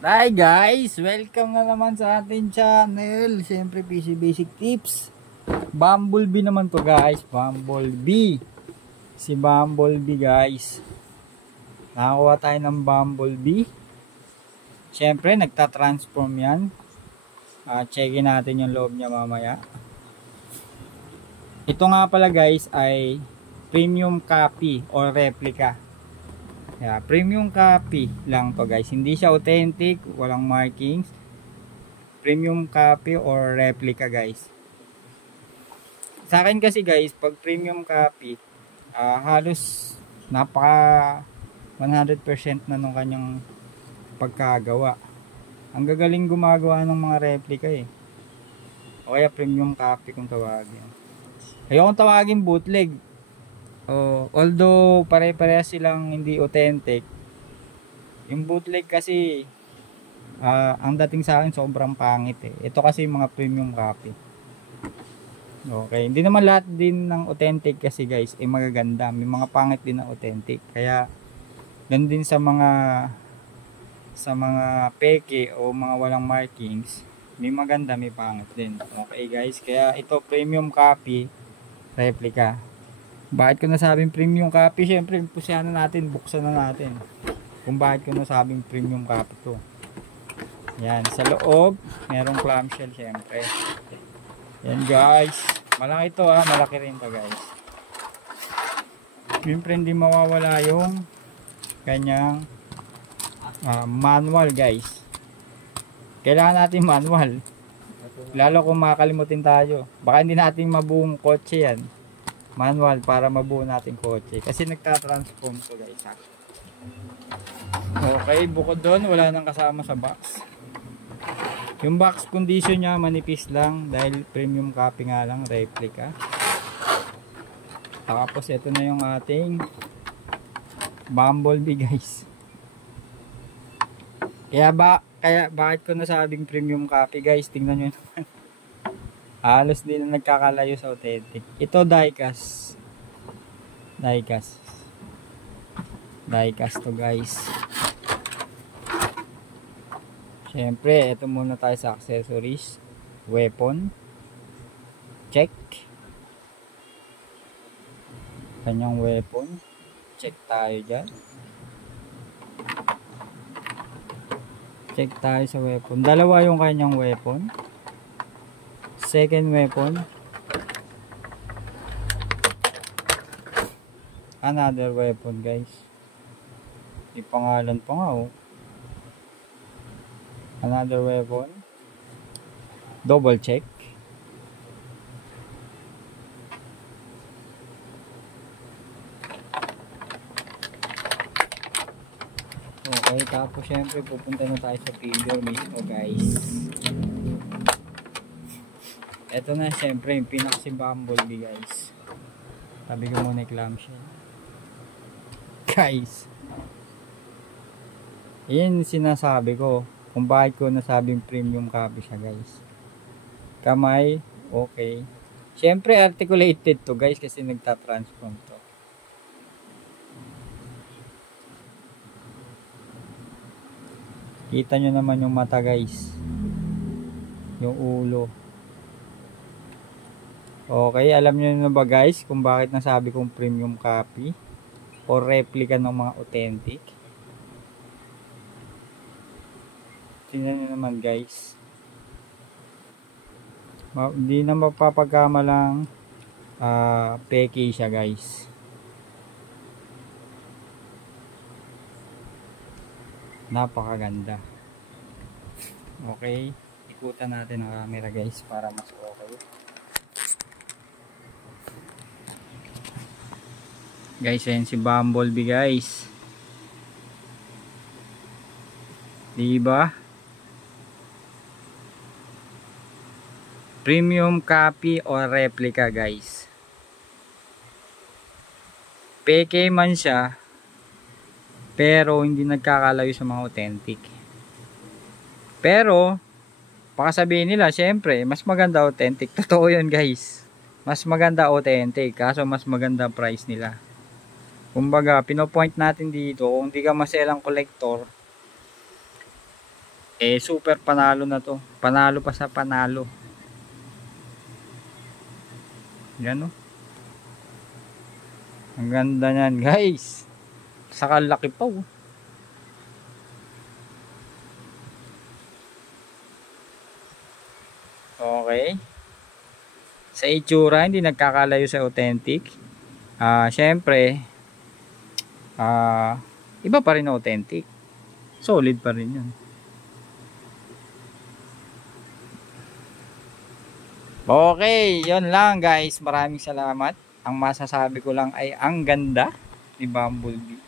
Hi guys! Welcome na naman sa ating channel. Siyempre PC Basic Tips. Bumblebee naman to guys. Bumblebee. Si Bumblebee guys. Nakakuha tayo ng Bumblebee. Siyempre nagta-transform yan. Checkin natin yung loob niya mamaya. Ito nga pala guys ay premium copy or replica. Yeah, premium copy lang to guys. Hindi siya authentic, walang markings. Premium copy or replica guys. Sa akin kasi guys, pag premium copy, halos napaka 100% na nung kanyang pagkagawa. Ang gagaling gumagawa ng mga replica eh. O kaya premium copy kung tawagin. Ayokong tawagin bootleg. Although pare-parehas silang hindi authentic, yung bootleg kasi ang dating sa akin sobrang pangit eh. Ito kasi mga premium copy. Okay, hindi naman lahat din ng authentic kasi guys ay magaganda. May mga pangit din na authentic. Kaya ganun din sa mga peke o mga walang markings, may maganda, may pangit din. Okay guys, kaya ito premium copy, replica. Bakit ko nasabing premium copy? Siyempre, pusyan na natin, buksan na natin. Kung bakit ko nasabing premium copy to. Yan, sa loob, merong clamshell siyempre. Yan guys. Malaki to ha, malaki rin to guys. Siyempre, hindi mawawala yung kanyang manual guys. Kailangan natin manual. Lalo kung makakalimutin tayo. Baka hindi natin mabuong kotse yan. Manual para mabuo natin kotse kasi nagta-transform to guys ha. Okay, bukod doon wala nang kasama sa box. Yung box condition nya manipis lang dahil premium copy nga lang, replica. Tapos ito na yung ating Bumblebee guys. Kaya bakit ko nasabing premium copy guys, tingnan nyo naman. Halos din na nagkakalayo sa authentic. Ito diecast. Diecast to guys. Siyempre, ito muna tayo sa accessories. Weapon. Check. Kanyang weapon. Check tayo dyan. Check tayo sa weapon. Dalawa yung kanyang weapon. Second weapon, another weapon guys. May pangalan pa nga oh. Another weapon, double check. Okay, tapos syempre pupunta na tayo sa figure mismo guys. Ito na syempre yung pinaka Bumblebee guys. Sabi ko muna clamshell. Guys. Yan sinasabi ko. Kung bakit ko nasabing premium copy siya guys. Kamay, okay. Syempre articulated to guys kasi nagta-transform to. Kita nyo naman yung mata guys. Yung ulo. Okay, alam niyo na ba guys kung bakit nasabi kong premium copy o replica ng mga authentic? Tingnan niyo naman guys. Hindi na mapapagkamalang peke siya guys. Napakaganda. Okay, ikutan natin ang camera guys para mas okay. Guys, ayan si Bumblebee guys. Diba? Premium copy or replica guys. Peke man siya, pero hindi nagkakalayo sa mga authentic. Pero, baka sabihin nila, syempre, mas maganda authentic. Totoo yun guys. Mas maganda authentic, kaso mas maganda price nila. Kumbaga, pinopoint natin dito, kung di ka maselang collector, Eh, super panalo na to. Panalo pa sa panalo. Yan oh. Ang ganda niyan, guys. Saka laki pa oh. Okay. Sa itsura, hindi nagkakalayo sa authentic. Syempre, iba pa rin authentic. Solid pa rin yun. Okay, yun lang guys. Maraming salamat. Ang masasabi ko lang ay ang ganda ni Bumblebee.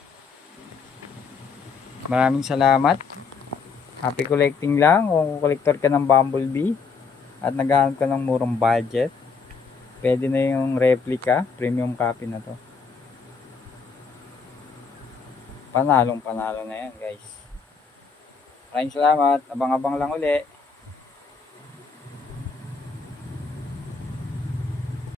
Maraming salamat. Happy collecting lang. Kung collector ka ng Bumblebee at naghahanap ka ng murang budget, pwede na yung replica, premium copy na to. Panalong panalo na yan guys. Maraming salamat. Abang-abang lang uli.